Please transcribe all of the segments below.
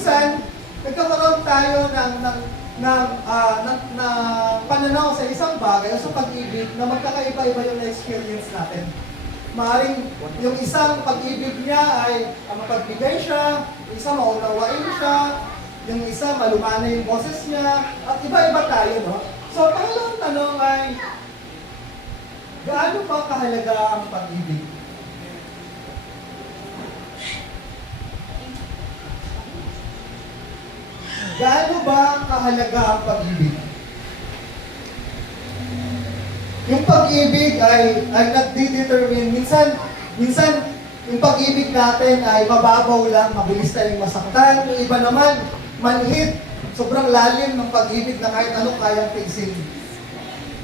minsan, nagkakaroon tayo ng pananaw sa isang bagay o sa pag-ibig na magkakaiba-iba yung na-experience natin. Maaring yung isang pag-ibig niya ay mapagbigay siya, yung isa maunawain siya, yung isa malumana yung boses niya, at iba-iba tayo, no? So, pangalawang tanong ay, gaano pa kahalaga ang pag-ibig? Gaano ba kahalaga ang pag-ibig? Yung pag-ibig ay nagdi-determine. Minsan, yung pag-ibig natin ay mababaw lang, mabilis tayong masaktan. Yung iba naman, manhid, sobrang lalim ng pag-ibig na kahit anong kayang tigsin.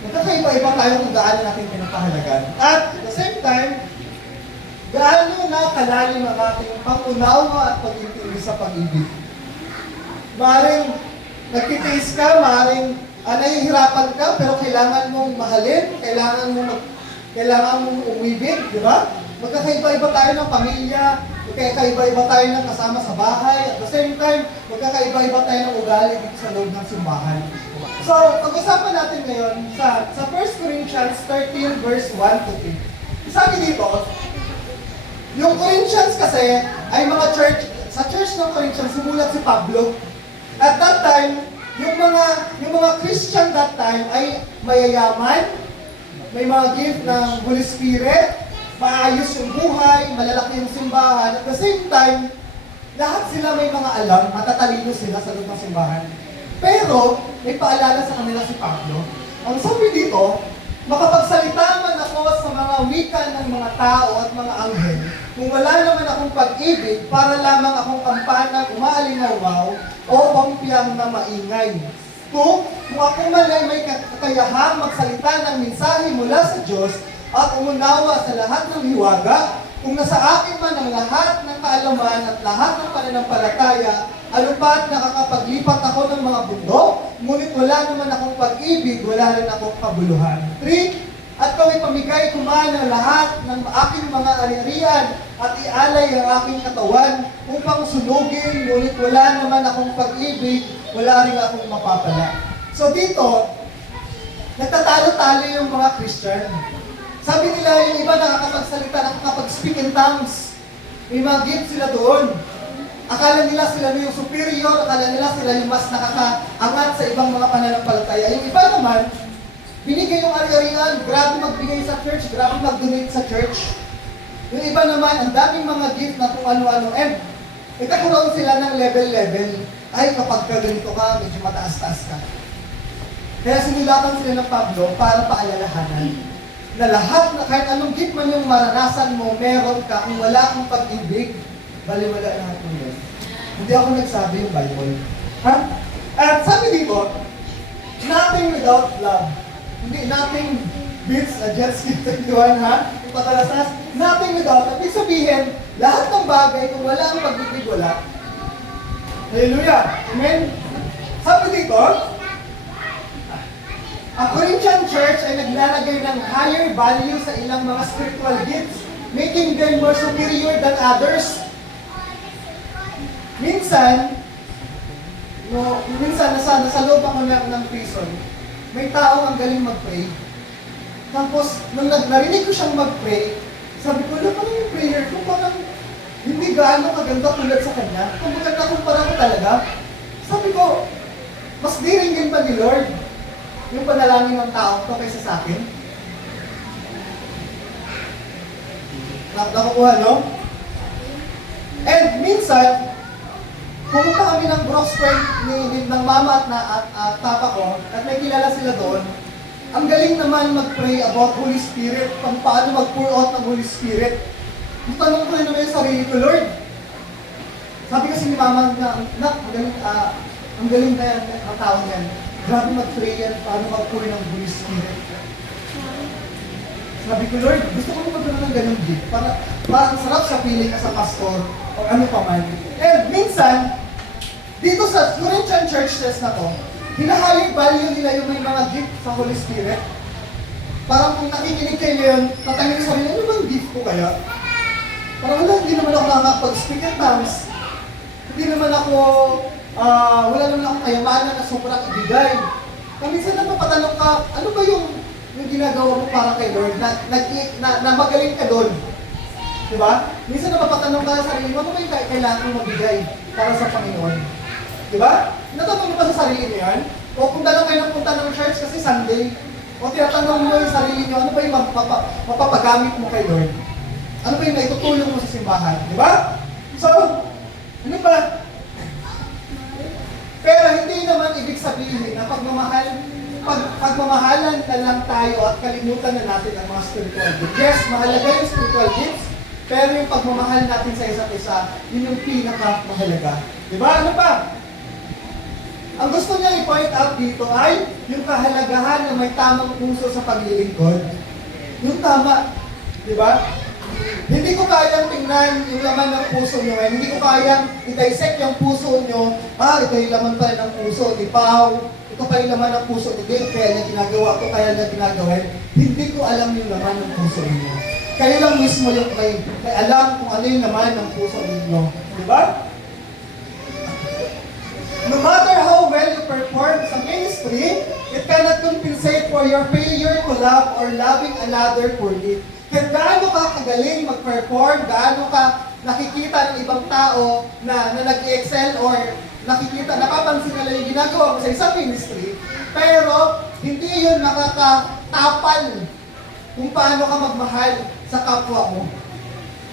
Nagkakaiba-iba tayo kung gaano natin pinapahalagan. At at the same time, gaano na kalalim ang ating pangunawa at pag-intindi sa pag-ibig. Maaaring nagtitiis ka, maaaring nahihirapan ka, pero kailangan mong mahalin, kailangan mong umibig, di ba? Magkakaiba-iba tayo ng pamilya, magkakaiba-iba tayo ng kasama sa bahay, at the same time, magkakaiba-iba tayo ng ugali dito sa loob ng simbahan. So, pag-usapan natin ngayon sa 1 Corinthians 13 verse 1 to 3. Sabi dito, yung Corinthians kasi ay mga church, sa church ng Corinthians, sumulat si Pablo. At that time, yung mga Christian that time ay mayayaman, may mga gift ng Holy Spirit, maayos yung buhay, malalaki yung simbahan. At the same time, lahat sila may mga alam, matatalino sila sa loob ng simbahan. Pero, may paalala sa kanila si Pablo. Ang sabi dito, makapagsalita man ako sa mga wika ng mga tao at mga anghel, kung wala naman akong pag-ibig, para lamang akong kampanang umaalingawaw o pampiyang na maingay. Kung ako man ay may kakayahang magsalita ng mensahe mula sa Diyos at umunawa sa lahat ng hiwaga, kung nasa akin man ang lahat ng kaalaman at lahat ng pananampalataya, anupat nakakapaglipat ako ng mga bundok, ngunit wala naman akong pag-ibig, wala rin akong kabuluhan. 3. At kung ipamigay ko man ang lahat ng aking mga ari-arian at ialay ang aking katawan upang sunugin, ngunit wala naman akong pag-ibig, wala rin akong mapapala. So dito, nagtatalo-talo yung mga Christian. Sabi nila, yung iba nakakapagsalita, nakakapag-speak in tongues. May mga gift sila doon. Akala nila sila yung superior, akala nila sila yung mas nakakaangat sa ibang mga pananampalataya. Yung iba naman, binigay yung ari-arian, grabe magbigay sa church, grabe mag-donate sa church. Yung iba naman, ang daming mga gift na kung ano-ano. And nagkakaroon sila ng level-level. Ay, kapag ka ganito ka, medyo mataas-taas ka. Kaya sinilatan sila ng Pablo para paalalahanan na lahat, na kahit anong gift man yung maranasan mo, meron ka, kung wala kang pag-ibig, baliwala lahat mo yun. Hindi ako nagsabi yung Bible. Ha? At sabi dito, nothing without love. Hindi, nothing beats a jet ski 21, ha? Yung patalasas, nothing without. Ibig sabihin, lahat ng bagay, kung wala ang pag-ibig, wala. Hallelujah! Amen? Sabi dito, ang Corinthian church ay naglalagay ng higher value sa ilang mga spiritual gifts, making them more superior than others. Minsan, nasa loob ako ng prison, may tao ang galing mag-pray. Tapos, nung narinig ko siyang mag-pray, sabi ko, parang yung prayer ko, parang hindi gaano kaganda tulad sa kanya. Kung maganda kumpara ko talaga, sabi ko, mas diringin pa ni Lord yung panalangin ng tao ko kaysa sa akin. Nakukuha, no? And minsan, pumunta kami ng Brooks Point ng mama at papa ko, at may kilala sila doon. Ang galing naman mag-pray about Holy Spirit, kung paano mag-pour out ng Holy Spirit. Tanong ko rin naman yung sarili ko, Lord. Sabi kasi ni mama na, ang galing na yan, ang tao yan. Grabe mag-pray yan, paano mag-pour ng Holy Spirit. Sabi ko, Lord, gusto ko magkaroon ng ganun gift. Para sarap sa feeling ka sa pastor o ano pa man. And minsan, dito sa Corinthian churches na to, hina-higher value nila yung may mga gift sa Holy Spirit. Parang kung nakikinig kayo yun, tatangin sa sarili, ano bang gift ko kaya? Parang wala, hindi naman ako nakakapag-speak in tongues. Hindi naman ako, wala naman ako kayamanan na sobrang ibigay. Kung minsan na mapatanong ka, ano ba yung ginagawa mo para kay Lord, na magaling ka doon? Diba? Minsan na mapatanong ka sa sarili mo, ano ba yung kailangan mong mabigay para sa Panginoon? Diba? Natanong mo ba sa sarili mo yan? O kung dalawa kayo nagpunta ng church kasi Sunday, o tinatanong mo yung sarili nyo, ano ba yung mapapagamit mo kay Lord? Ano ba yung naitutulong mo sa simbahan? Diba? So, ano ba? Pero hindi naman ibig sabihin na pagmamahalan na lang tayo at kalimutan na natin ang mga spiritual gifts. Yes, mahalaga yung spiritual gifts, pero yung pagmamahal natin sa isa't isa, yun yung pinaka-mahalaga. Diba? Ano pa? Ang gusto niya i-point out dito ay yung kahalagahan na may tamang puso sa paglilingkod. Yung tama. Diba? Hindi ko kayang tingnan yung laman ng puso nyo. Hindi ko kayang i-dissect yung puso nyo. Ito yung laman pala ng puso ni Pao. Ito pa yung laman ng puso ni Dave. Kaya niya ginagawa ko, kaya niya ginagawin. Hindi ko alam yung laman ng puso niyo. Kayo lang mismo yung may alam kung ano yung laman ng puso ninyo. Diba? No matter how well you perform sa ministry, it cannot compensate for your failure to love or loving another fully. Kaya gaano ka kagaling mag-perform, gaano ka nakikita ng ibang tao na nag-excel or nakikita, napapansin nila yung ginagawa mo sa isang ministry, pero hindi yun nakakatapal kung paano ka magmahal sa kapwa mo.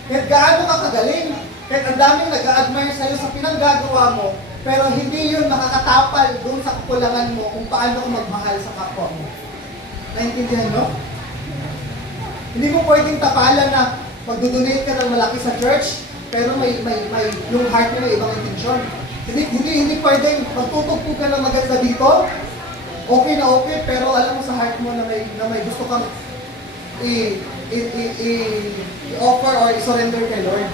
Kaya gaano ka kagaling, kaya ang daming nag-a-admire sa'yo sa pinanggagawa mo, pero hindi yun makakatapal doon sa kakulangan mo kung paano ka magmahal sa kapwa mo. Naintindihan mo? Hindi mo pwedeng tapalan na magdodonate ka ng malaki sa church, pero may yung heart mo may ibang intensyon. Hindi pwedeng magtutugtog ka ng maganda dito, okay na okay, pero alam mo sa heart mo na may gusto kang i-offer or i-surrender kay Lord.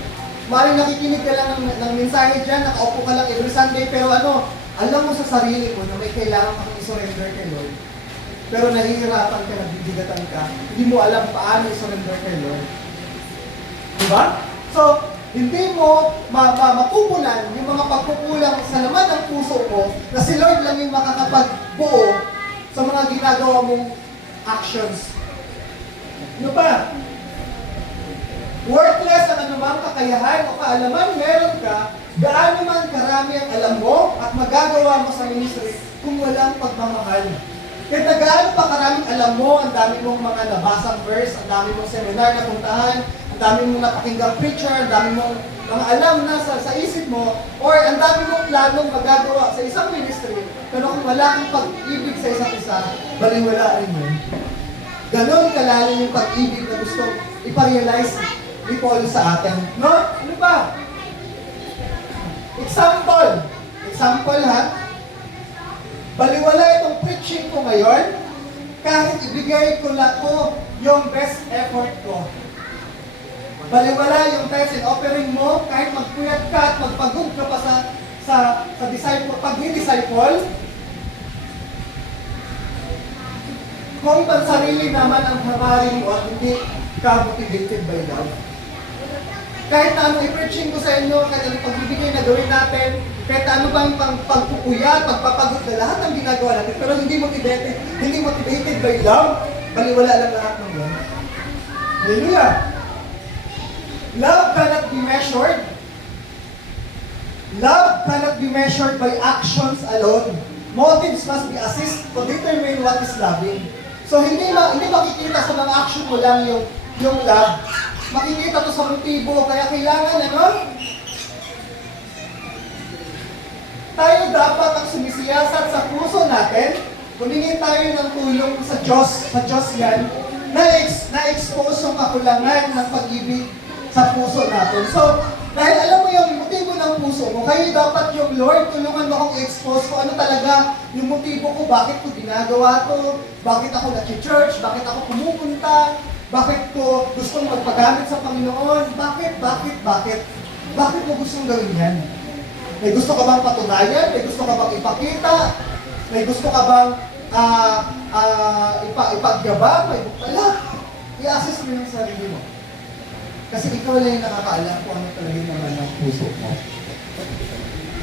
Maring nakikinig ka lang ng mensahe dyan, nakaupo ka lang every Sunday, pero alam mo sa sarili mo na may kailangan kang i-surrender kay Lord. Pero nahihirapan ka, nabibigatan ka, hindi mo alam paano i-surrender kay Lord. Diba? So, hindi mo mapupunan yung mga pagkukulang sa laman ng puso mo na si Lord lang yung makakapagbuo sa mga ginagawa mong actions. Ano ba? Worthless ang anumang kakayahan o kaalaman meron ka, gaano man karami ang alam mo at magagawa mo sa ministry kung walang pagmamahal. Kaya gaano pa karaming alam mo, ang dami mong mga nabasang verse, ang dami mong seminar na puntahan, ang dami mong napakinggang preacher, ang dami mong mga alam na sa isip mo, or ang dami mong planong magagawa sa isang ministry, pero kung wala kang pag-ibig sa isa't isa, baliwala rin yun. Ganon kalalim yung pag-ibig na gusto iparealize ni Paul sa atin. No? Ano ba? Example ha? Baliwala itong preaching ko ngayon, kahit ibigay ko na yung best effort ko. Baliwala yung tithes and offering mo, kahit magpuyat ka at magpagod ka pa sa disciple, pag-disciple, kung pansarili naman ang hamarin mo at hindi ka motivated by love. Kahit na ano i-preaching ko sa inyo, kahit ano pagbibigay na gawin natin, kahit ano ba yung pagpupuyat, pagpapagod na lahat ng ginagawa natin, pero hindi motivated by love, baliwala lang lahat ng yan. Hallelujah! Love cannot be measured. Love cannot be measured by actions alone. Motives must be assist to determine what is loving. So hindi makikita sa mga action mo lang yung love. Makikita to sa motibo, kaya kailangan tayo dapat ang sumisiyasat sa puso natin, humingin tayo ng tulong sa Diyos yan, na-expose yung kakulangan ng pag-ibig sa puso natin. So, dahil alam mo yung motibo ng puso mo, kayo dapat yung Lord, tulungan mo akong i-expose ko ano talaga yung motibo ko, bakit ko ginagawa to, bakit ako nag-church, bakit ako pumupunta, bakit ko gustong magpagamit sa Panginoon, bakit mo gustong gawin yan? May gusto ka bang patunayan? May gusto ka bang ipakita? May gusto ka bang ipagyabang? Wala. I-assess mo yung sarili mo. Kasi ikaw lang yung nakakaalam kung ano talaga yung naman ng puso mo.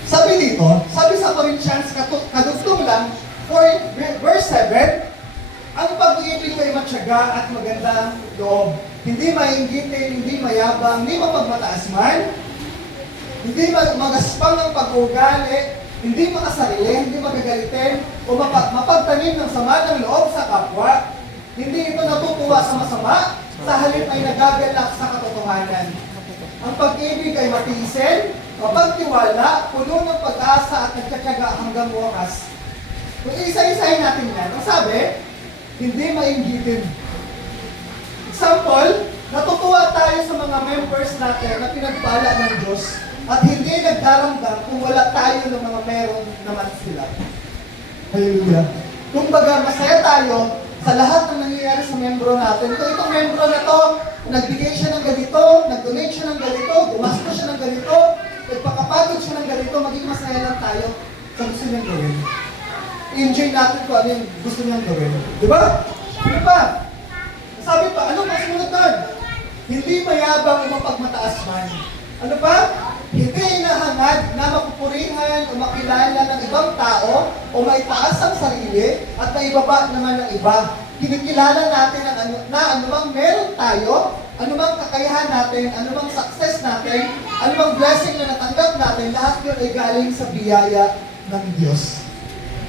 Sabi dito, sabi sa Corinthians, kadugtong lang, verse 7, ang pag-ibig ay matyaga at maganda ang loob. Hindi mainggitin, hindi mayabang, hindi mapagmataas man, hindi magaspang ng pag-ugali, hindi makasarili, hindi magagalitin, o mapagtanim ng sama ng loob sa kapwa. Hindi ito natutuwa sa masama, sa halip ay nagagalak sa katotohanan. Ang pag-ibig ay matiisin, mapagtiwala, puno ng pag-asa at nagtsatsaga hanggang wakas. Kung isa-isahin natin yan, ang sabi, hindi mainggitin. Example, natutuwa tayo sa mga members natin na pinagpala ng Diyos at hindi nagdaramdam kung wala tayo ng mga meron naman sila. Hallelujah. Kung baga, masaya tayo sa lahat ng nangyayari sa membro natin. Kung itong membro na to, nagbigay siya ng ganito, nag-donate siya ng ganito, gumastos siya ng ganito, nagpakapagod siya ng ganito, maging masaya lang tayo sa gusto niyang gawin. Enjoy natin kung ano yung gusto niyang gawin. Di ba? Ano pa? Sabi pa, ano pa sumunod doon? Hindi mayabang o mapagmataas man. Ano pa? Hindi hinahangad na mapupurihan o makilala ng ibang tao o maitaas ang sarili at maibaba naman ng iba. Kinikilala natin na anumang meron tayo, anumang kakayahan natin, anumang success natin, anumang blessing na natanggap natin, lahat yun ay galing sa biyaya ng Diyos.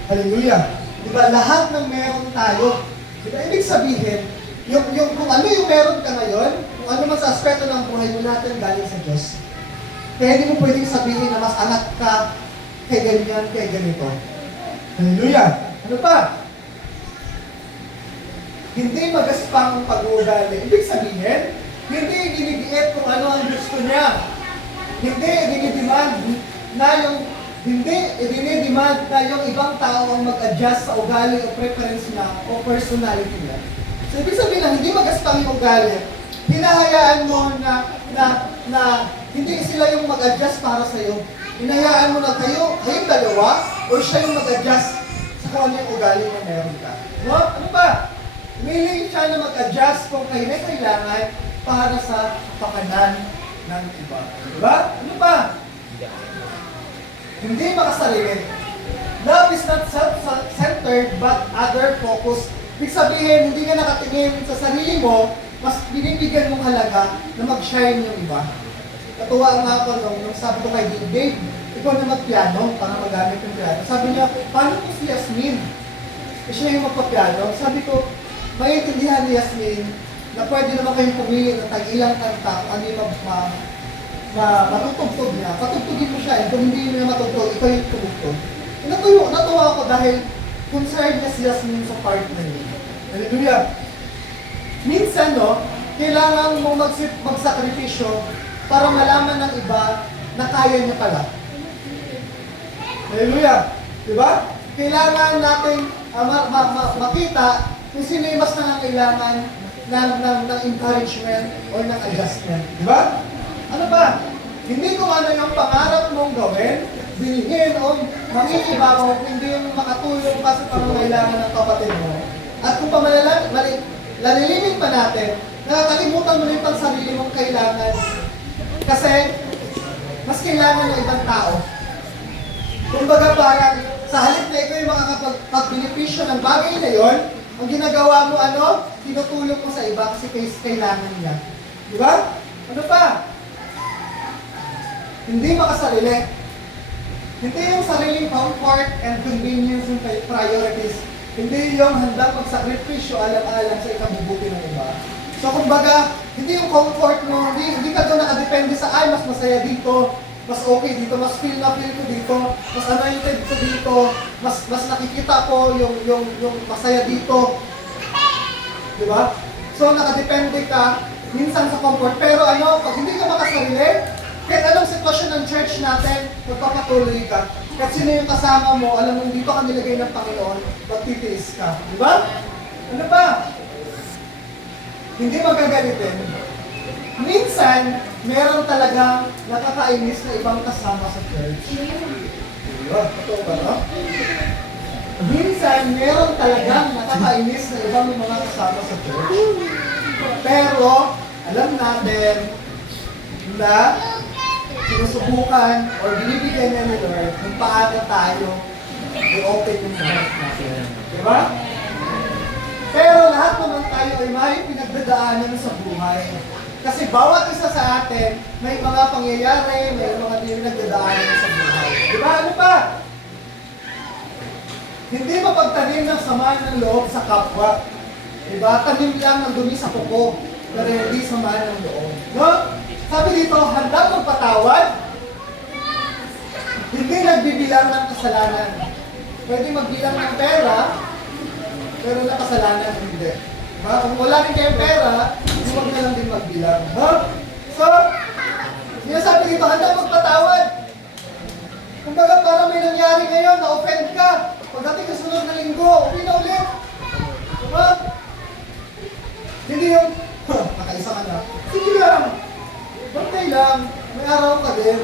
Hallelujah! Diba, lahat ng meron tayo, diba, ibig sabihin, kung ano yung meron ka ngayon, kung ano man sa aspeto ng buhay mo natin galing sa Diyos. Kaya hindi mo pwedeng sabihin na mas angat ka kay ganyan, kay ganito. Hallelujah! Ano pa? Hindi magaspang ang pag-uugali. Ibig sabihin, hindi dinidiet kung ano ang gusto niya. Hindi dinidemand na yung ibang tao ang mag-adjust sa ugali o preference niya o personality niya. So, ibig sabihin na hindi magaspang yung ugali. Hinahayaan mo na hindi sila yung mag-adjust para sa'yo. Hinahayaan mo na kayong dalawa o siya yung mag-adjust sa kung ano yung ugali na meron ka. No? Ano ba? Willing siya na mag-adjust kung kailangan para sa kapakanan ng iba. Diba? Ano ba? Hindi makasarili. Love is not self-centered but other-focused. Ibig sabihin, hindi ka nakatingin sa sarili mo, mas binibigyan mong halaga na mag-shine yung iba. Natuwa nga ako nung sabi ko kay Dave, ikaw na mag-piano para magamit yung piano. Sabi niya, paano po si Yasmin? Siya yung magpa-piano. Sabi ko, maintindihan ni Yasmin na pwede naman kayong pumili ng tag-ilang kanta kung ano yung matutugtog niya. Patugtugin mo siya. Kung hindi niya matutugtog, ikaw yung tumugtog. Natuwa ako dahil concerned niya si Yasmin sa part na niya. Hallelujah! Minsan, kailangan mo magsakripisyo para malaman ng iba na kaya niya pala. Hallelujah! Diba? Kailangan natin makita kung sino yung mas nangangailangan ng encouragement or ng adjustment. Diba? Ano ba? Hindi kung ano yung pangarap mong gawin, bilhin o mangingiba mo, hindi yung makatulong ka sa pangangailangan ng kapatid mo. At kung lalilimin pa natin, nakakalimutan mo na yung pansarili mong kailangan. Kasi, mas kailangan ng ibang tao. Kumbaga parang, sa halip na ikaw yung makakapag-benepisyo ng bagay na yon, ang ginagawa mo, tinutulong mo sa iba kasi kailangan niya. Di ba? Ano pa? Hindi makasarili. Hindi yung sariling comfort and convenience yung priorities. Hindi yung handang magsakripisyo alang-alang sa ikabubuti ng iba. So kumbaga, hindi yung comfort mo, hindi ka doon nakadepende sa, mas masaya dito, mas okay dito, mas feel ko dito, mas anointed ko dito, mas nakikita ko yung masaya dito. Diba? So nakadepende ka minsan sa comfort. Pero pag hindi ka makasarili, kahit anong sitwasyon ng church natin, magpapatuloy ka. Kahit sino yung kasama mo, alam mo, dito ka nilagay ng Panginoon, magtitiis ka. Diba? Ano ba? Hindi magagalitin. Minsan, meron talagang nakakainis na ibang kasama sa church. Diba? Totoo ba, no? Minsan, meron talagang nakakainis na ibang mga kasama sa church. Pero, alam natin na si sinusubukan or binibigyan niya ni Lord kung paano tayo i-open yung heart natin. Diba? Pero lahat naman tayo ay may pinagdadaanan sa buhay. Kasi bawat isa sa atin, may mga pangyayari, may mga pinagdadaanan sa buhay. Diba? Ano pa? Hindi mapagtanim ng sama ng loob sa kapwa. Diba? Tanim lang ng dumi sa kuko, pero hindi sama ng loob. No? Sabi dito, handa magpatawad, hindi nagbibilang ng kasalanan. Pwede magbilang ng pera, pero na kasalanan hindi. Diba? Kung wala rin kayong pera, huwag na lang din magbilang. No? So, sinasabi dito, handa magpatawad. Kumbaga para may nangyari ngayon, na-offend ka. Pagdating sa sunod na linggo, okay na ulit. Diba? Hindi yung, nakaisa ka na. Sige lang. Birthday lang. May araw ka din.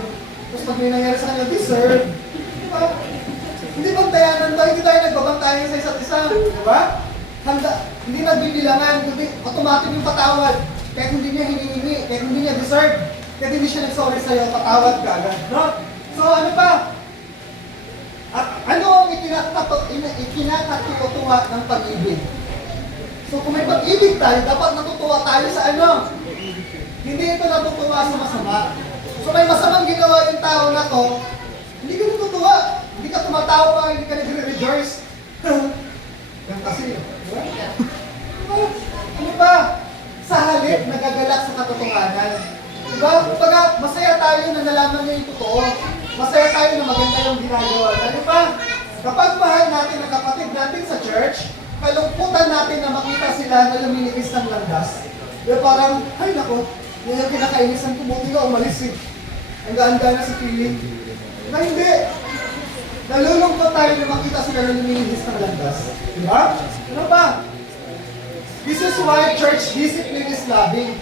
Tapos pag may nangyari sa kanya, deserve. Diba? Hindi bantayanan tayo. Hindi tayo nagbabantayan sa isa't isa. Diba? Handa, hindi nagbibilangan. Kundi automatic yung patawad. Kahit hindi niya hinihingi. Kahit hindi niya deserve. Kahit hindi siya nag-sorry sa'yo, patawad ka agad. No? So ano pa? At ano ang ikinakatutuwa ng pag-ibig? So kung may pag-ibig tayo, dapat natutuwa tayo sa ano? Hindi ito natutuwa sa masama. So may masamang ginawa yung tao na to, hindi ka natutuwa. Hindi ka tumatawa, hindi ka nagre-rejoice. Yan kasi. Ano ba? Sa halip, nagagalak sa katotohanan. Diba? Kumbaga, masaya tayo na nalaman niya yung totoo. Masaya tayo na maganda yung ginagawa. Ano ba? Kapag mahal natin ang kapatid natin sa church, kalungkutan natin na makita sila na lumiligis ng landas. Diba parang, ay nako, yun yung kinakainisan ko, buti nga umalis eh. Ang gaan-gana sa feeling. Na hindi. Nalulungkot tayo na makita sila na lumiligis ng landas. Diba? Ano ba? This is why church discipline is loving.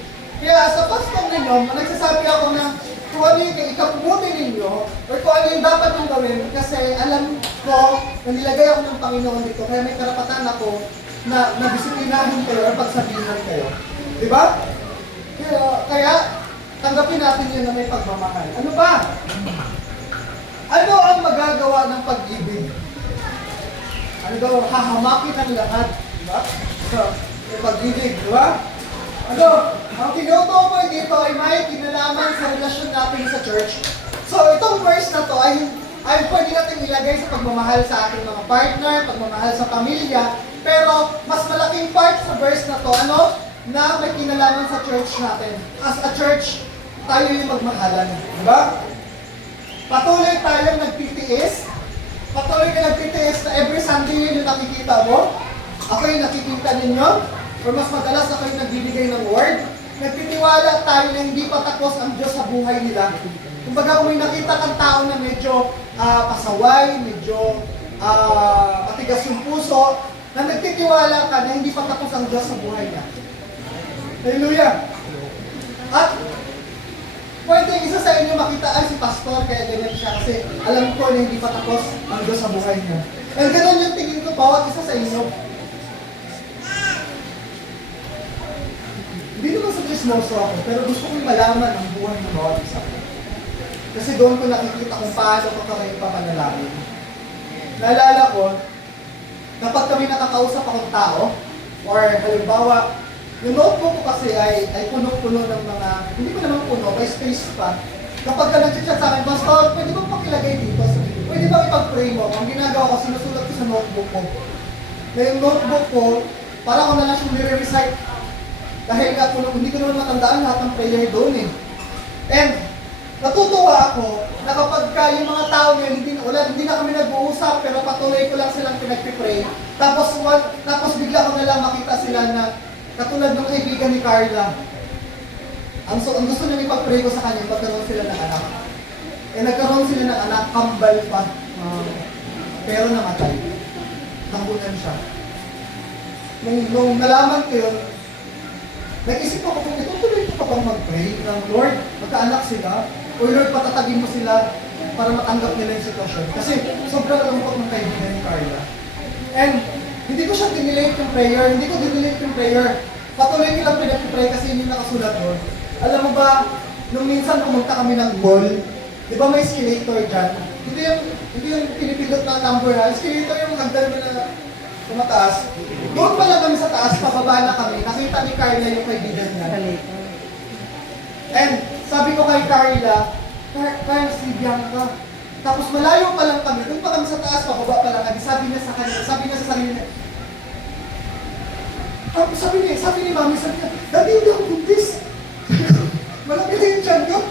Kaya sa pastor ninyo, nagsasabi ako na kung ano yung ikapubuti ninyo or kung ano yung dapat nyo gawin kasi alam ko na nilagay ako ng Panginoon dito kaya may karapatan ako na disiplinahin kayo or pagsabihan kayo. Diba? Kaya tanggapin natin yun na may pagmamahal. Ano ba? Ano ang magagawa ng pag-ibig? Ano daw? Hahamakin ang lahat. Diba? So, may pag-ibig. Diba? Ano? Ang tinutukoy dito ay may kinalaman sa relasyon natin sa church. So, itong verse na to ay pwede natin ilagay sa pagmamahal sa ating mga partner, pagmamahal sa pamilya, pero mas malaking part sa verse na to, ano? Na may kinalaman sa church natin. As a church, tayo yung magmahalan. Diba? Patuloy tayong nagtitiis. Patuloy ka nagtitiis na every Sunday yun yung nakikita mo. Ako yung nakikita ninyo. Or mas madalas ako yung nagbibigay ng word. Nagtitiwala tayo na hindi pa tapos ang Diyos sa buhay nila. Kumbaga kung may nakita kang tao na medyo pasaway, medyo matigas yung puso, na nagtitiwala ka na hindi pa tapos ang Diyos sa buhay niya. Hallelujah! At pwede isa sa inyo makita, ay si pastor, kaya ganyan siya kasi alam ko na hindi pa tapos ang Diyos sa buhay niya. And ganun yung tingin ko, bawat isa sa inyo. Hindi naman sa chismoso ako, pero gusto kong malaman ang buhay ng bawat isa. Kasi doon ko nakikita kung paano ko kami papanalangin. Naalala ko, kapag kami nakakausap akong tao, or halimbawa, yung notebook ko kasi ay puno-puno ng mga, hindi ko naman puno, may space pa. Kapag ka nag-chat sa akin, Pastor, pwede bang pakilagay dito? Pwede bang ipag-pray mo? Ang ginagawa ko, sinusulat ko sa notebook ko. Na yung notebook ko, parang ako na lang siyang nire-recite. Dahil nga puno, hindi ko naman matandaan lahat ng prayer doon eh. And natutuwa ako na kapag yung mga tao ngayon, hindi na kami nag-uusap, pero patuloy ko lang silang pinag-pray. Tapos bigla ko na lang makita sila na katulad ng kaibigan ni Carla. Ang gusto niya ipag-pray ko sa kanya, magkaroon sila ng anak. Eh nagkaroon sila ng anak, kambal pa. Pero namatay. Tambunan siya. Nung nalaman ko yun, nag-isip ako kung itutuloy ko pa bang mag-pray ng Lord, magkaanak sila, o Lord, patatagin mo sila para matanggap nila yung sitwasyon. Kasi sobrang lungkot ng kaibigan ni Carla. And hindi ko siya dinelete yung prayer, hindi ko dinelete yung prayer. Patuloy ko lang pinag-pray kasi hindi nakasulat doon. Alam mo ba, nung minsan pumunta kami ng mall, Di ba may escalator dyan? Hindi yung pinipindot na number ha. Escalator yung hagdan mo na tumataas. Doon pa lang kami sa taas, pababa na kami. Nakita ni Carla yung kaibigan niya. And sabi ko kay Carla, Carla, si Bianca. Tapos malayo pa lang kami. Doon pa kami sa taas, pababa pa lang kami. Sabi niya sa sarili niya, tapos sabi ni Mami, Daddy, hindi ako buntis. Malaki na yung tiyan ko.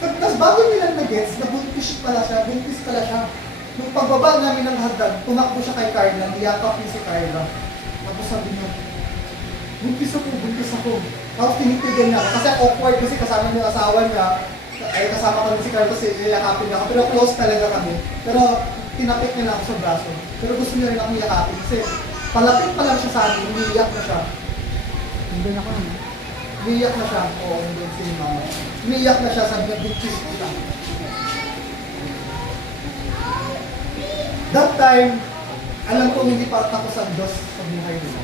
Tapos bago nila na-gets, buntis pala siya. Nung pagbaba namin ng hagdan, tumakbo siya kay Carla, niyakap niya si Carla. Tapos sabi niya, buntis ako. Tapos tinitigan niya ako. Kasi awkward kasi kasama niya yung asawa niya. Ay kasama kami si Carla, kasi niyakapin niya ako. Pero close talaga kami. Pero tinapik niya na ako sa braso. Pero gusto niya rin ako niyakapin kasi palapit pa lang siya sa akin, umiiyak na siya. Nandun ako naman. Umiiyak na siya. Oo, nandun si Mama. Umiiyak na siya, sabi niya, buntis ko lang. That time, alam ko hindi pa tapos ang Diyos sa buhay niyo.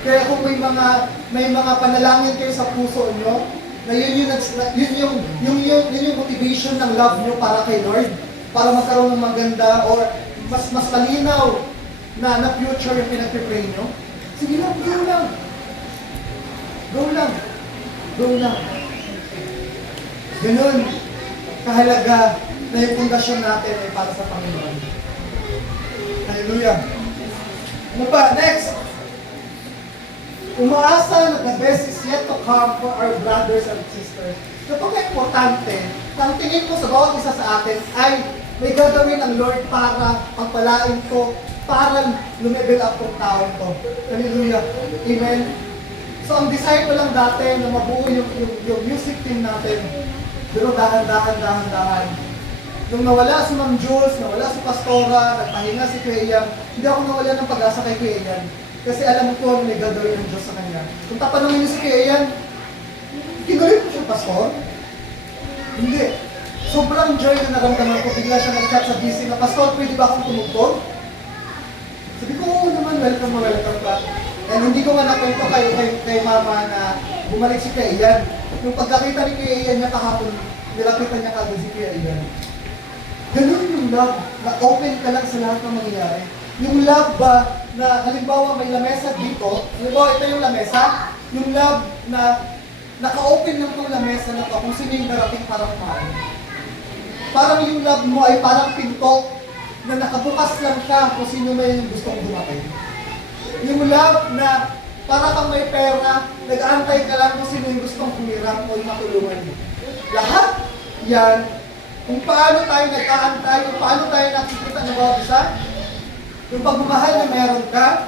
Kaya kung may mga panalangin kayo sa puso niyo, na yun yung motivation ng love niyo para kay Lord, para magkaroon ng maganda or mas malinaw na future yung pinag-pray niyo, sige lang, go lang. Ganun, kahalaga na yung pundasyon natin ay para sa Panginoon. Hallelujah. Ano pa? Next. Umaasa na the best is yet to come for our brothers and sisters. Napaka-importante, ang tingin ko sa bawat isa sa atin ay may gagawin ang Lord para pagpalain ko, para lumevel up ang taong to. Hallelujah. Amen. So ang desire ko lang dati na mabuo yung music team natin. Pero dahan-dahan. Nung nawala si Ma'am Jules, nawala si Pastora, nagpahinga si Kuya Ian, hindi ako nawala ng pag-asa kay Kuya Ian. Kasi alam ko na may gagawin ng Diyos sa kanya. Kung tapanungin niyo si Kuya Ian, kinulit ko siya, Pastor? Hindi. Sobrang joy na naramdaman ko, bigla siya nag-chat sa GC na, Pastor, pwede ba akong tumugtog? Sabi ko, oo naman, welcome ka. And hindi ko nga nakwento kay Mama na bumalik si Kuya Ian. Yung pagkakita ni Kuya Ian niya kahapon, nilapitan niya kagad si Kuya Ian. Ganun yung love, na open ka lang sa lahat ng mangyayari. Yung love ba, na halimbawa may lamesa dito, halimbawa ito yung lamesa, yung love na naka-open lang itong lamesa na to kung sino yung darating para kumain. Parang yung love mo ay parang pinto na nakabukas lang siya kung sino may gustong dumating. Yung love na para kang may pera, nag-aantay ka lang kung sino yung gustong humirap o yung matulungan mo. Lahat yan, kung paano tayo nag-aantay, kung paano tayo nakikita ng bawat isa, yung pagmamahal na meron ka,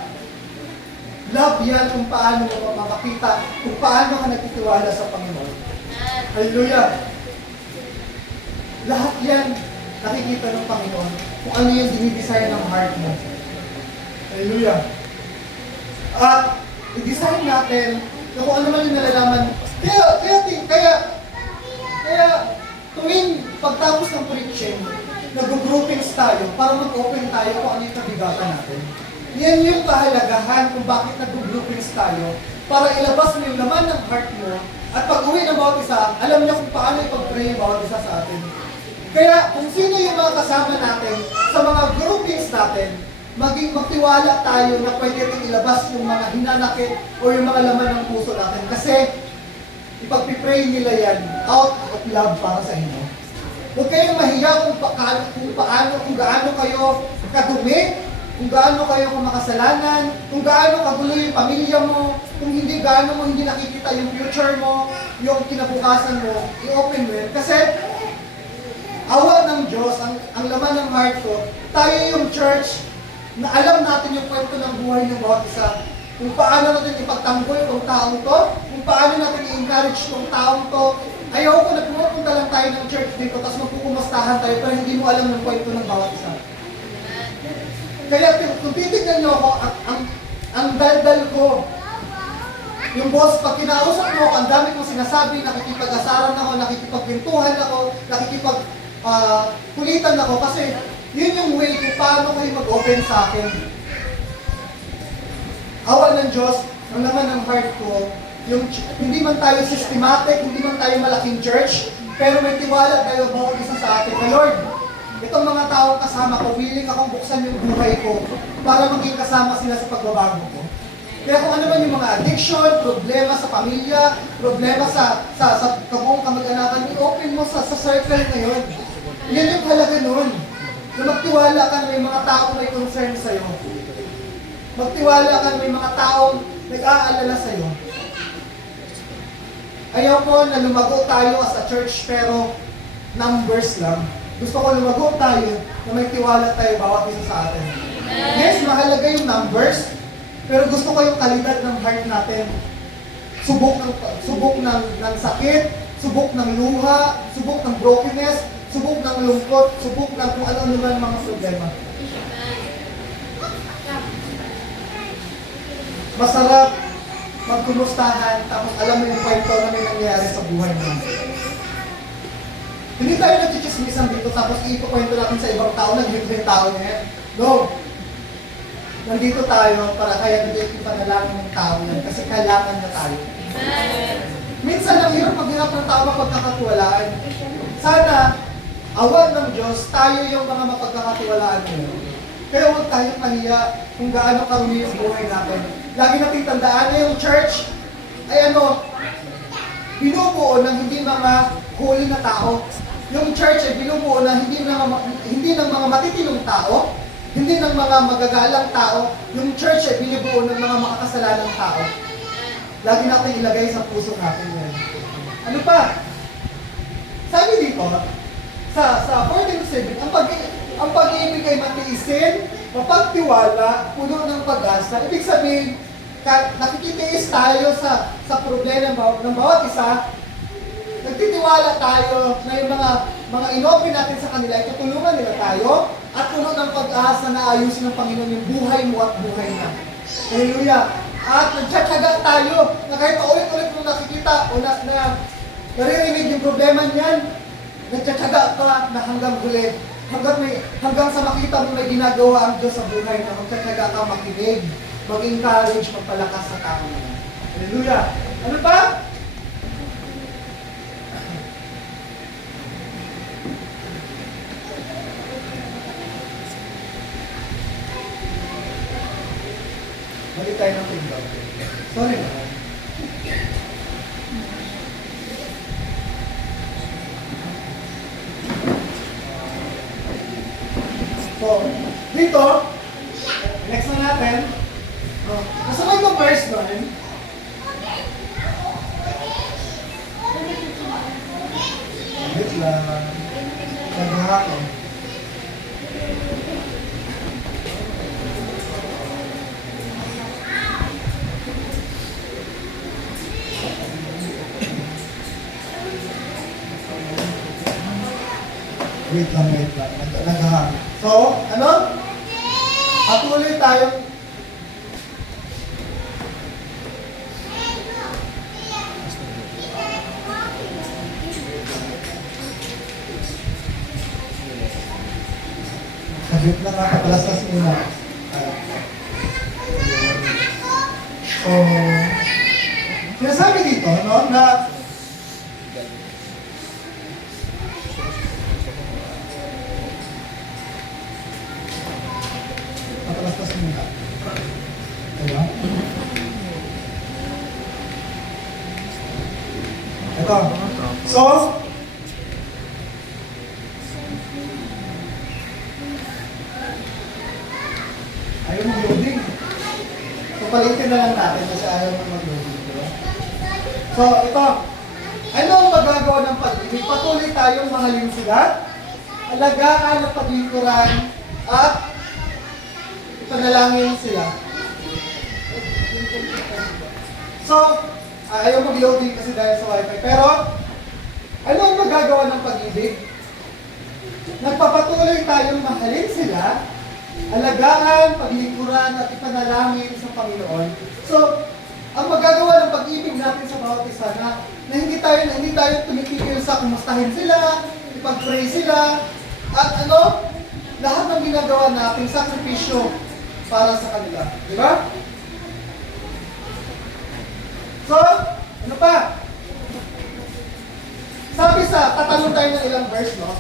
love yan kung paano mo makakita, kung paano ka nagtitiwala sa Panginoon. Hallelujah! Lahat yan nakikita ng Panginoon kung ano yung dinidesire ng heart mo. Hallelujah! At i-design natin na kung ano man yung nalalaman. Kaya tuwing pagtapos ng preaching, nag-groupings tayo para mag-open tayo kung ano yung kabigatan natin. Yan yung kahalagahan kung bakit nag-groupings tayo para ilabas mo yung laman ng heart mo at pag-uwi ng bawat isa, alam niya kung paano ipag-pray yung bawat isa sa atin. Kaya kung sino yung mga kasama natin sa mga groupings natin, magtiwala tayo na pwede rin ilabas yung mga hinanakit o yung mga laman ng puso natin. Kasi ipag-pray nila yan out of love para sa inyo. Huwag kayong mahiya kung gaano kayo kadumi, kung gaano kayo makasalanan, kung gaano kagulo yung pamilya mo, kung hindi gaano mo hindi nakikita yung future mo, yung kinabukasan mo, i-open mo yun. Kasi awa ng Diyos, ang laman ng heart ko, tayo yung church na alam natin yung kwento ng buhay ng bawat isa. Kung paano natin ipagtanggol itong taong to, kung paano natin i-encourage itong taong to. Ayaw ko na pumupunta lang tayo ng church dito, tapos magpupumustahan tayo, pero hindi mo alam ng kwento ng bawat isa. Kaya kung titignan nyo ako, ang daldal ko, yung boss, pag kinausap mo, ang dami kong sinasabi, nakikipag-asaran ako, nakikipagpintuhan ako, kulitan ako, kasi yun yung way kung paano kayo mag-open sa akin. Awa ng Diyos, ang laman ng heart ko, yung hindi man tayo systematic, hindi man tayo malaking church, Pero may tiwala tayo bawat isa sa atin na, Lord, itong mga taong kasama ko, willing akong buksan yung buhay ko para maging kasama sila sa pagbabago ko. Kaya kung ano man yung mga addiction, problema sa pamilya, problema sa kabuong kamag-anakan, i-open mo sa circle na yun. Yan yung halaga nun. Na magtiwala ka na may mga taong may concern sa'yo. Magtiwala ka na may mga taong nag-aalala sa'yo. Ayaw ko na lumago tayo as a church pero numbers lang. Gusto ko lumago tayo na may tiwala tayo bawat isa sa atin. Yes, mahalaga yung numbers, pero gusto ko yung kalidad ng heart natin. Subok ng sakit, subok ng luha, subok ng brokenness, subok ng lungkot, subok ng kung ano naman mga problema. Masarap magkumustahan, tapos alam mo yung kwento na may nangyari sa buhay mo. Hindi tayo nagchichismisan dito, tapos ipakwento natin sa ibang tao, nag-live yung tao niya yan. No! Nandito tayo para kaya dito ipanalangin ng tao yan, kasi kailangan na tayo. Minsan ang hirap maghirap ng tao mapagkakatiwalaan. Sana, awan ng Diyos, tayo yung mga mapagkakatiwalaan nyo. Kaya huwag tayong mahiya kung gaano karumi yung buhay natin. Lagi natin tandaan na yung church ay binubuo ng hindi mga holy na tao. Yung church ay binubuo ng hindi ng mga matitinong tao, hindi ng mga magagalang tao. Yung church ay binubuo ng mga makakasalanang tao. Lagi natin ilagay sa puso natin yan. Ano pa? Sabi dito, sa 14:7, ang pag-ibig ay matiisin, mapagtiwala, puno ng pag-asa. Ibig sabihin, nakikitiis tayo sa problema ng bawat isa, nagtitiwala tayo na yung mga inopen natin sa kanila, itutulungan nila tayo, at puno ng pag-asa na ayusin ng Panginoon yung buhay mo at buhay na. Hallelujah! At nagtsatsaga tayo na kahit ulit-ulit mo nakikita o naririnig yung problema niyan, nagtsatsaga ka na hanggang huli. Hanggang sa makita mo may ginagawa ang Diyos sa buhay na magtsatsaga ka makinig, mag-encourage, magpalakas sa tao na. Hallelujah! Ano pa? Balik tayo ng tinggaw. Sorry naman. So, dito, next na natin. Kasunod ng verse nun, wait lang. Nagawa ko. Wait lang. Nagawa. So, ano? Patuloy tayong saglit na nakakapalastas muna. So, sinasabi dito, no, na papalastas muna. Diba? Ito. So, ayaw mag-loading. So, palitin na lang natin kasi ayaw mag-loading. Diba? So, ito. Ano ang magagawa ng pag-ibig? Patuloy tayong mahalin sila, alagaan ang paglingkuran, at ipanalangin sila. So, ayaw mag-loading kasi dahil sa wifi. Pero, ano ang magagawa ng pag-ibig? Nagpapatuloy tayong mahalin sila, alagaan, paglingkuran, at ipanalangin sa Panginoon. So, ang magagawa ng pag-ibig natin sa bawat isa na hindi tayo tumitigil sa kumustahin sila, ipag-pray sila, at lahat ng ginagawa natin, sakripisyo para sa kanila. Di ba? So, ano pa? Sabi sa, tatanong tayo ng ilang verse, no?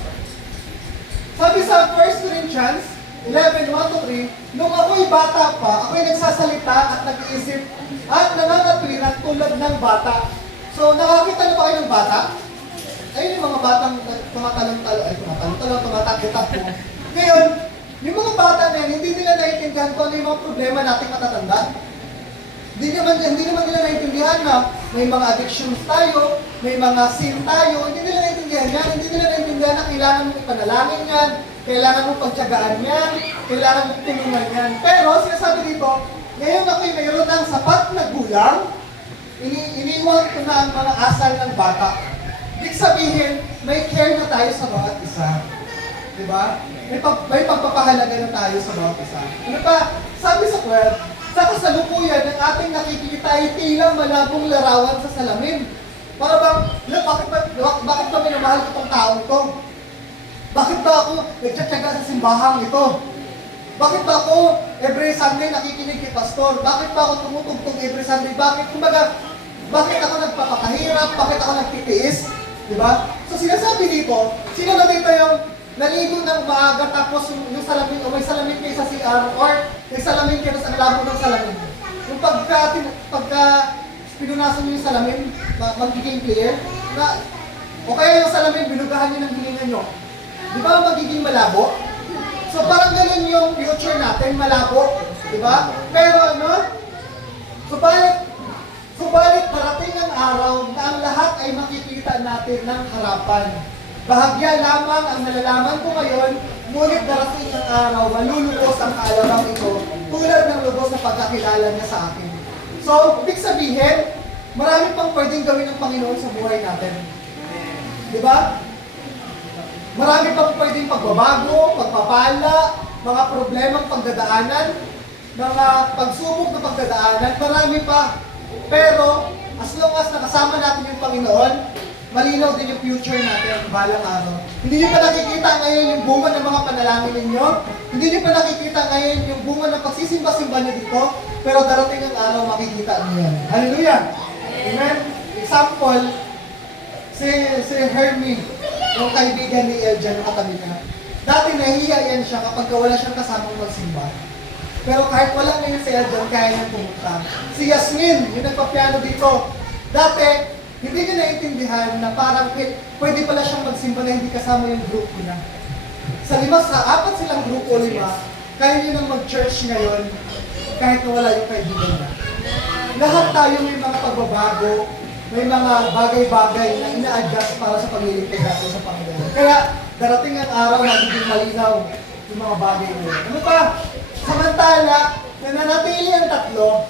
Sabi sa 1 Corinthians 11, 1-3, nung ako'y bata pa, ako'y nagsasalita at nag-iisip at nangangatwiran tulad ng bata. So, nakakita na ba kayo ng bata? Ayun yung mga batang tumatakbo. Ngayon, yung mga bata na yan, hindi nila naiintindihan kung ano yung mga problema nating matatanda. Hindi naman nila naiintindihan na may mga addictions tayo, may mga sin tayo, hindi nila naiintindihan yan, hindi nila naiintindihan na kailangan mong ipanalangin yan, kailangan mong pagtyagaan yan, kailangan mong tulungan yan. Pero, sinasabi dito, ngayon ako'y mayroon ng sapat na gulang, iniwan ko na ang mga asal ng bata. Ibig sabihin, may care na tayo sa bawat isa. Diba? May pagpapahalaga na tayo sa bawat isa. Ano pa? Sabi sa 12, sa kasalukuyan ng ating nakikita ay tila malabong larawan sa salamin. Para bang, bakit ba minamahal ko tong taong ito? Bakit ba ako nagtsatsaga sa simbahang ito? Bakit ba ako every Sunday nakikinig kay pastor? Bakit ba ako tumutugtog every Sunday? Bakit ako nagpapakahirap? Bakit ako nagtitiis? Diba? So sinasabi dito, sino na dito yung naligo ng maaga tapos yung salamin o may salamin kayo sa CR or may salamin kayo sa labo ng salamin. Yung pagka pinunasan nyo yung salamin, magiging clear, na, o kaya yung salamin, binugahan nyo ng hininga nyo. Di ba magiging malabo? So parang ganun yung future natin, malabo. Di ba? Pero ano? Subalit darating ang araw na ang lahat ay makikita natin ng harapan. Bahagya lamang ang nalalaman ko ngayon, ngunit darating ang araw, malulubos ang kaalamang ito, tulad ng lubos na pagkakilala niya sa akin. So, ibig sabihin, marami pang pwedeng gawin ng Panginoon sa buhay natin. Di ba? Marami pang pwedeng pagbabago, pagpapala, mga problemang pagdadaanan, mga pagsubok na pagdadaanan, marami pa. Pero, as long as nakasama natin yung Panginoon, malinaw din yung future natin, balang araw. Hindi niyo pa nakikita ngayon yung bunga ng mga panalangin ninyo. Hindi niyo pa nakikita ngayon yung bunga ng pagsisimba-simba niyo dito. Pero darating ang araw, makikita niyo yan. Hallelujah! Amen? Example, si Hermie, yung kaibigan ni Eljan, yung katabi niya. Dati nahihiya yan siya kapag wala siyang kasamang magsimba. Pero kahit wala ngayon si Eljan, kaya niyang pumunta. Si Yasmin, yung nagpapiano dito. Dati, hindi niya naiintindihan na parang pwede pala siyang magsimba na hindi kasama yung grupo niya. Sa apat silang grupo, 5, kaya niyo nang mag-church ngayon kahit na wala yung kaibigan niya. Lahat tayo may mga pagbabago, may mga bagay-bagay na ina-adjust para sa pagliligtas natin sa Panginoon. Kaya darating ang araw na magiging malinaw yung mga bagay na yun. Ano pa? Samantala, nananatili ang tatlo,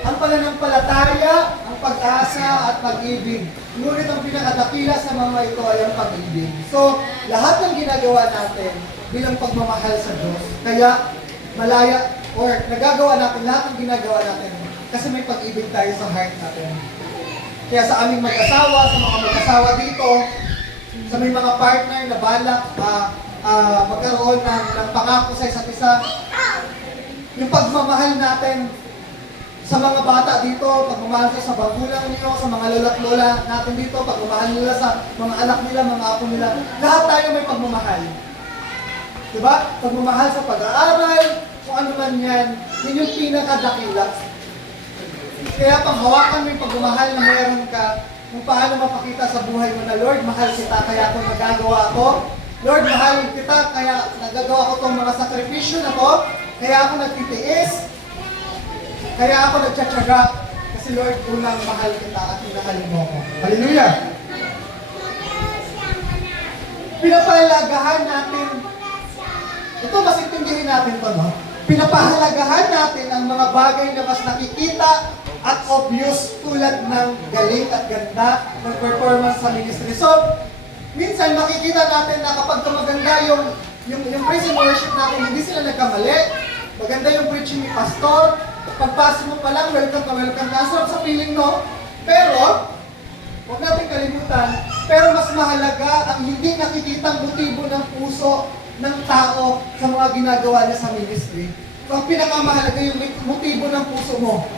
ang pananampalataya, ang pag-asa at pag-ibig. Ngunit ang pinakadakila sa mga ito ay ang pag-ibig. So, lahat ng ginagawa natin bilang pagmamahal sa Diyos, kaya malaya, or nagagawa natin lahat ng ginagawa natin kasi may pag-ibig tayo sa heart natin. Kaya sa aming mag-asawa, sa mga mag-asawa dito, sa may mga partner na balak magkaroon ng pangako sa isa't isa, yung pagmamahal natin sa mga bata dito, pagmamahal sa magulang niyo, sa mga lola't lola natin dito, pagmamahal nila sa mga anak nila, mga apo nila, lahat tayo may pagmamahal. Diba? Pagmamahal sa pag-aaral, kung ano man yan, yun yung pinakadakila. Kaya panghawakan mo yung pagmamahal na meron ka, kung paano mapakita sa buhay mo na, Lord, mahal kita, kaya kung nagagawa ko, Lord, mahal kita, kaya nagagawa ko itong mga sakripisyo na to, kaya ako nagtitiis, kaya ako nagtsatsaga, kasi Lord, unang mahal kita at inahalin mo ko. Hallelujah! Pinapahalagahan natin, ito mas intindihin natin to, no? Pinapahalagahan natin ang mga bagay na mas nakikita at obvious tulad ng galing at ganda ng performance sa ministry. So, minsan makikita natin na kapag maganda yung praise and worship natin, hindi sila nagkamali. Maganda yung preaching ni pastor. Pagpasok mo pa lang, welcome ka. Nasarap sa feeling, no? Pero, huwag natin kalimutan, pero mas mahalaga ang hindi nakikitang motibo ng puso ng tao sa mga ginagawa niya sa ministry. So, ang pinakamahalaga yung motibo ng puso mo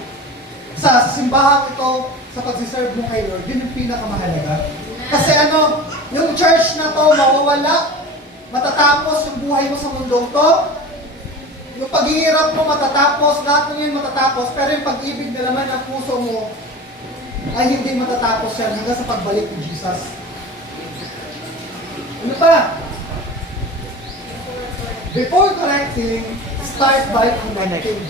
sa simbahan ito, sa pagsiserve mo kay Lord, yun yung pinakamahalaga. Kasi ano, yung church na to, mawawala, matatapos yung buhay mo sa mundong to, yung paghihirap mo matatapos, lahat ng yun matatapos, pero yung pag-ibig na naman ng puso mo, ay hindi matatapos yan hanggang sa pagbalik ni Jesus. Ano pa? Before correcting, start by connecting.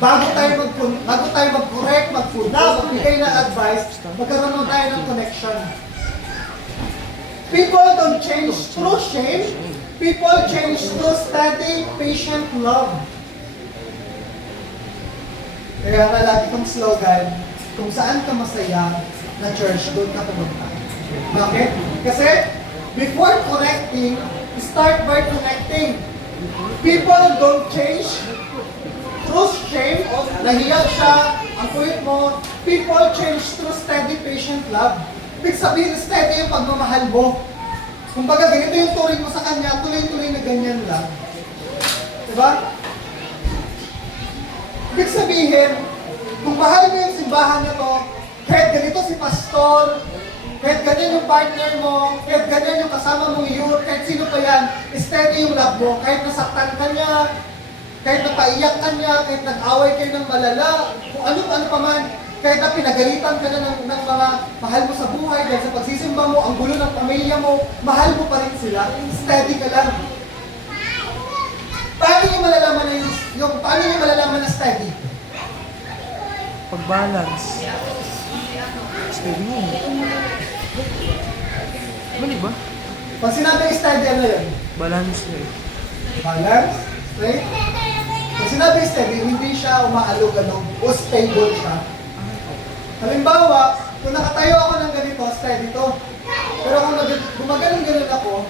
Bago tayo mag-correct, magpuna, magbigay ng advice, magkaroon tayo ng connection. People don't change through shame. People change through steady, patient love. Kaya nga lagi kong slogan, kung saan ka masaya na church, doon ka pumunta. Bakit? Kasi before correcting, start by connecting. People don't change through shame, o nahiya siya, ang kulit mo. People change through steady, patient love. Ibig sabihin, steady yung pagmamahal mo. Kumbaga, ganito yung turing mo sa kanya, tuloy-tuloy na ganyan lang. Diba? Ibig sabihin, kung mahal mo yung simbahan na to, kahit ganito si pastor, kahit ganyan yung partner mo, kahit ganyan yung kasama mong youth, kahit sino pa yan, steady yung love mo. Kahit nasaktan ka niya, kahit napaiyak ka niya, kahit nag-away kayo ng malala, kung ano pa man, kahit na pinagalitan ka na ng mga mahal mo sa buhay, dahil sa pagsisimba mo, ang gulo ng pamilya mo, mahal mo pa rin sila, steady ka lang. Paano niyo malalaman na paano niyo malalaman na steady? Pag-balance. Steady mo. Mali ba? Pag sinabi steady, ano yun? Balance na eh. Balance, straight. Pag sinabi steady, hindi siya umaalog-alog o stable siya. Halimbawa, kung nakatayo ako ng ganito, steady to. Pero kung gumagaling-galing ako,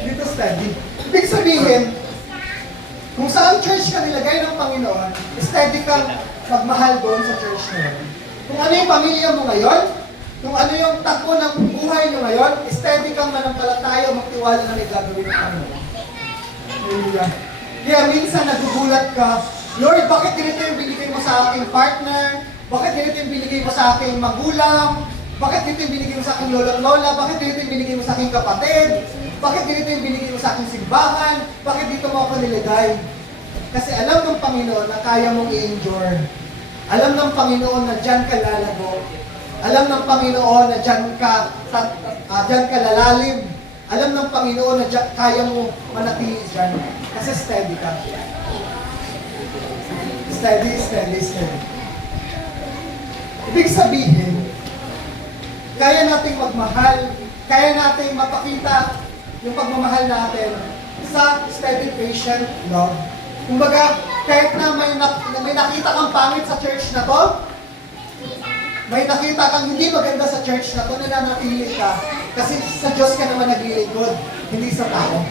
dito steady. Ibig sabihin, kung saan church ka nilagay ng Panginoon, steady kang magmahal doon sa church na yun. Kung ano yung pamilya mo ngayon, kung ano yung takbo ng buhay nyo ngayon, steady kang manampalataya, magtiwala na may gagawin ng Panginoon. Hallelujah. Kaya minsan nagugulat ka, Lord, bakit ganito yung binigay mo sa aking partner? Bakit ganito yung binigay mo sa aking magulang? Bakit ganito yung binigay mo sa aking lolo at lola? Bakit ganito yung binigay mo sa aking kapatid? Bakit ganito yung binigay mo sa aking simbahan? Bakit dito mo ako nilagay? Kasi alam ng Panginoon na kaya mong i-endure. Alam ng Panginoon na dyan ka lalago. Alam ng Panginoon na dyan ka lalalim. Alam ng Panginoon na dyan, kaya mo manatili dyan. Kasi steady ka. Steady, steady, steady. Ibig sabihin, kaya nating magmahal, kaya nating mapakita yung pagmamahal natin sa steady, patient love. Kumbaga, kahit na may nakita kang pangit sa church na to, may nakita kang hindi maganda sa church na to, nananatili ka, kasi sa Diyos ka naman naglilingkod, hindi sa tao.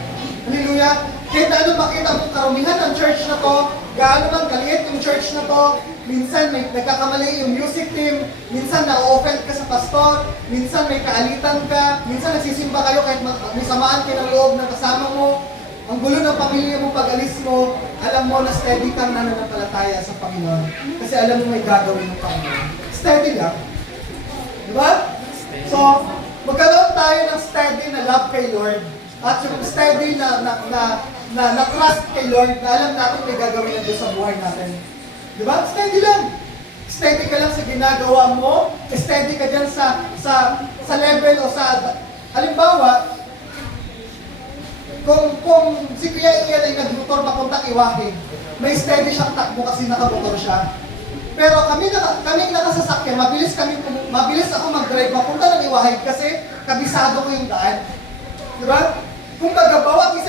Hallelujah! Kahit na ano makita mong karumihan ng church na to, gaano man kaliit yung church na to, minsan may nagkakamali yung music team, minsan na-offend ka sa pastor, minsan may kaalitan ka, minsan nagsisimba kayo kahit may samaan ka ng loob ng kasama mo, ang gulo ng pamilya mo pag alis mo, alam mo na steady kang nananampalataya sa Panginoon. Kasi alam mo may gagawin ng Panginoon. Steady lang. Diba? So, magkaroon tayo ng steady na love kay Lord. At yung steady na trust kay Lord, na alam natin may gagawin na Diyos sa buhay natin. Diba? Steady lang. Steady ka lang sa ginagawa mo. Steady ka dyan sa level o sa... Halimbawa, kung si Kuya Ian ay nagmotor papuntang Iwahe, may steady siyang takbo kasi nakamotor siya. Pero kami nakasasakyan, mabilis ako mag-drive papunta ng Iwahe kasi kabisado ko yung daan. Diba? Kung baga, bawat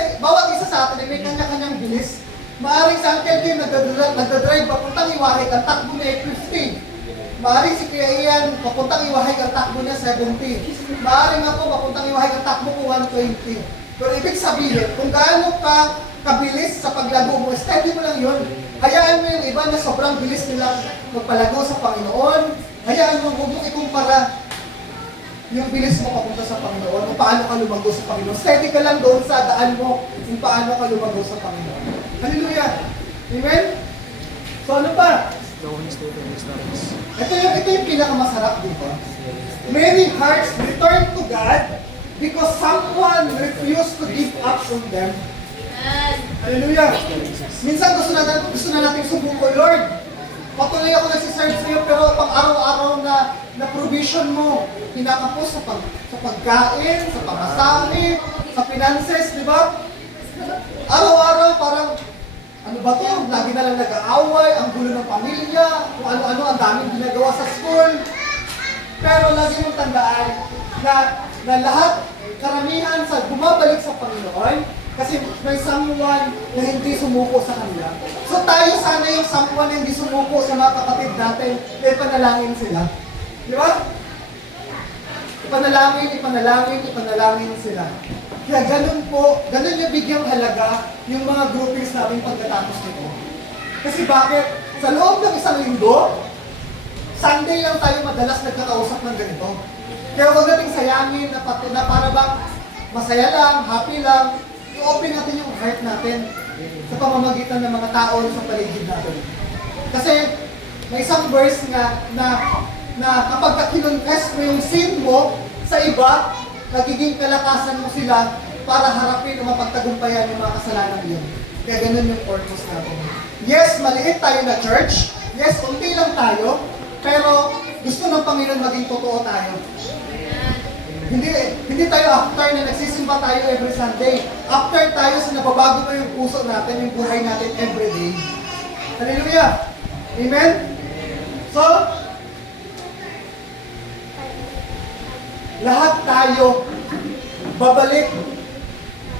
isa sa atin ay may kanya-kanyang bilis. Maaring sa Uncle Kim nagdadrive papuntang Iwahe, ang takbo niya ay 50. Maaring si Kuya Ian, papuntang Iwahe, ang takbo niya 70. Maaring ako, papuntang Iwahe, ang takbo ko 120. Pero ibig sabihin, kung gaano ka kabilis sa paglago mo, steady mo lang yun. Hayaan mo yung iba na sobrang bilis nilang magpalago sa Panginoon. Hayaan mo, huwag mong ikumpara yung bilis mo papunta sa Panginoon, kung paano ka lumago sa Panginoon. Steady ka lang doon sa daan mo, kung paano ka lumago sa Panginoon. Hallelujah! Amen? So ano pa? The one is later is stars. Ito yung pinakamasarap dito. Many hearts return to God because someone refused to give up on them. Hallelujah! Minsan gusto na natin subuko, Lord. Patuloy ako nagsiserve sa iyo, pero pang araw-araw na provision mo, kinakapos sa pagkain, sa pamasahe, sa finances, di ba? Araw-araw parang, ano ba to? Lagi na lang nag-aaway, ang gulo ng pamilya, kung ano-ano, ang daming ginagawa sa school. Pero lagi mong tandaan na lahat, karamihan sa bumabalik sa Panginoon, kasi may someone na hindi sumuko sa kanila. So tayo sana yung someone na hindi sumuko sa mga kapatid natin, na ipanalangin sila. Di ba? Ipanalangin sila. Kaya ganun yung bigyang halaga yung mga groupings natin pagkatapos nito. Kasi bakit? Sa loob ng isang linggo, Sunday lang tayo madalas nagkakausap ng ganito. Kaya huwag nating sayangin na para bang masaya lang, happy lang, i-open natin yung heart natin sa pamamagitan ng mga tao sa paligid natin. Kasi may isang verse nga na kapag kinonfess mo yung sin mo sa iba, nagiging kalakasan mo sila para harapin o mapagtagumpayan yung mga kasalanan yun. Kaya ganun yung purpose natin. Yes, maliit tayo na church. Yes, unti lang tayo. Pero gusto ng Panginoon maging totoo tayo. Hindi tayo after na nagsisimba tayo every Sunday. After tayo sa nababago pa yung puso natin, yung buhay natin every day. Hallelujah! Amen? So, lahat tayo babalik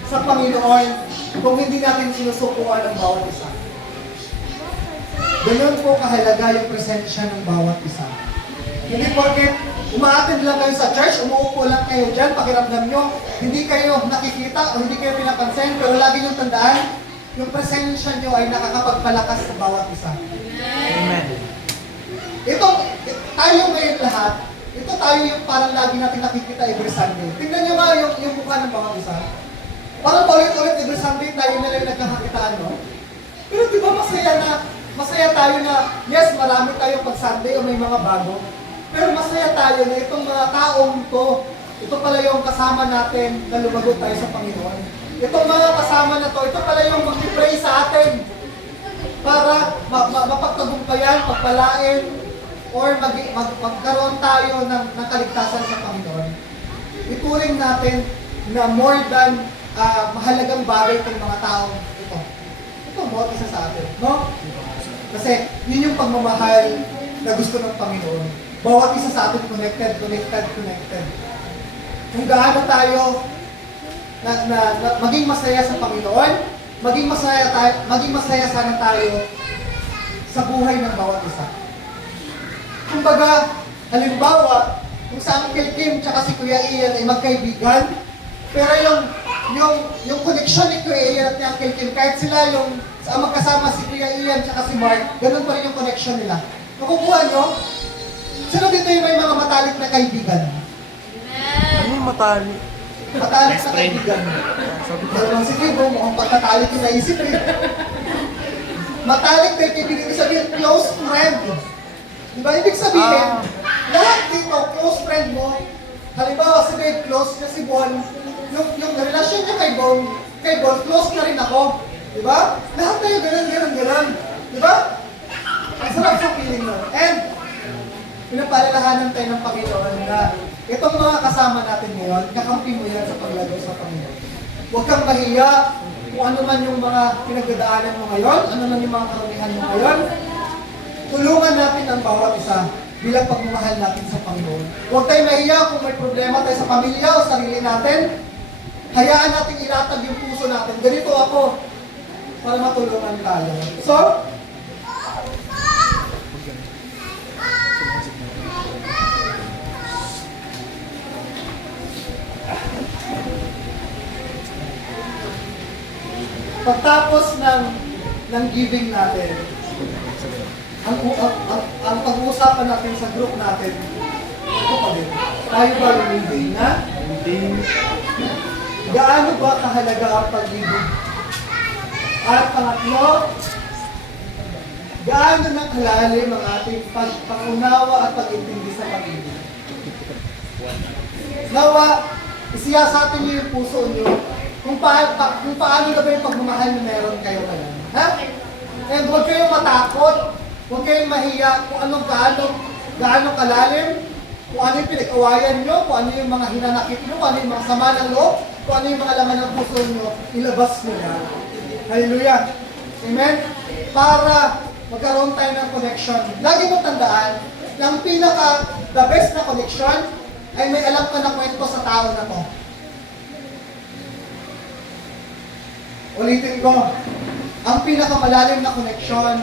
sa Panginoon kung hindi natin sinusukuan ang bawat isa. Ganun po kahalaga yung presensya ng bawat isa. Hindi porket umaattend lang kayo sa church, umuupo lang kayo dyan, pakiramdam nyo, hindi kayo nakikita o hindi kayo pinapansin, pero lagi nyo tandaan, yung presensya nyo ay nakakapagpalakas sa bawat isa. Amen. Tayo ngayon lahat, ito tayo yung parang lagi natin nakikita every Sunday. Tingnan nyo nga yung mukha ng bawat isa. Parang paulit-ulit every Sunday tayo na lang nagkakakitaan, no? Pero di ba masaya tayo na, yes, marami tayong pag Sunday o may mga bago. Pero masaya tayo na itong mga taong to, ito pala yung kasama natin na lumagot tayo sa Panginoon. Itong mga kasama na to, ito pala yung mag-pray sa atin para mapagtagumpayan, pagpalain, or magkaroon tayo ng kaligtasan sa Panginoon. Ituring natin na more than mahalagang bagay itong mga taong ito. Ito, bawat isa sa atin, no? Kasi yun yung pagmamahal na gusto ng Panginoon. Bawat isa sa atin connected. Kung gaano tayo maging masaya sa Panginoon, maging masaya sana tayo sa buhay ng bawat isa. Kumbaga, halimbawa, kung sa Uncle Kim tsaka si Kuya Ian ay magkaibigan, pero yung connection ni Kuya Ian at ni Uncle Kim, kahit sila yung magkasama si Kuya Ian tsaka si Mark, ganun pa rin yung connection nila. Nakukuha nyo? Sino dito yung may mga matalik na kaibigan? Ano yung matali? Matalik na kaibigan. Sabi ko, Pero lang si Kibo, mukhang pagkatalik yung naisip eh. Matalik na kaibigan, ibig sabihin, close friend. Diba? Ibig sabihin, lahat dito, close friend mo. Halimbawa, si Dave close niya si Bon. Yung relasyon niya kay Bon, close na rin ako. Diba? Lahat tayo ganun. Diba? Ang sarap sa feeling mo. And, pinapalalahanan tayo ng Panginoon na itong mga kasama natin ngayon, kakampi mo yan sa paglaro sa Panginoon. Huwag kang mahiya kung ano man yung mga pinagdadaanan mo ngayon, ano man yung mga karamihan mo ngayon. Tulungan natin ang bawat isa bilang pagmamahal natin sa Panginoon. Huwag tayong mahiya kung may problema tayo sa pamilya o sarili natin. Hayaan natin ilatag yung puso natin. Ganito ako para matulungan tayo. So, pagtapos ng giving natin, ang pag-uusapan natin sa group natin, ito pa din. Tayo ba lumibig na? hindi. Gaano ba kahalaga ang pag-ibig? At pangatlo, gaano na kalalim ang ating pag-unawa at pag-intindi sa pag-ibig. Nawa, isiyasatin niyo yung puso niyo kung paano na ba yung pagmamahal na meron kayo ngayon. Ha? And huwag kayong matakot, huwag kayong mahiya kung gaano kalalim, kung ano yung pinag-awayan nyo, kung ano yung mga hinanakit nyo, kung ano yung mga sama ng loob, kung ano yung mga laman ng puso nyo, ilabas mo na. Hallelujah. Amen? Para magkaroon tayo ng connection. Lagi mo tandaan, ang the best na connection ay may alam ka na kwento sa tao na to. Ulitin ko, ang pinakamalalim na connection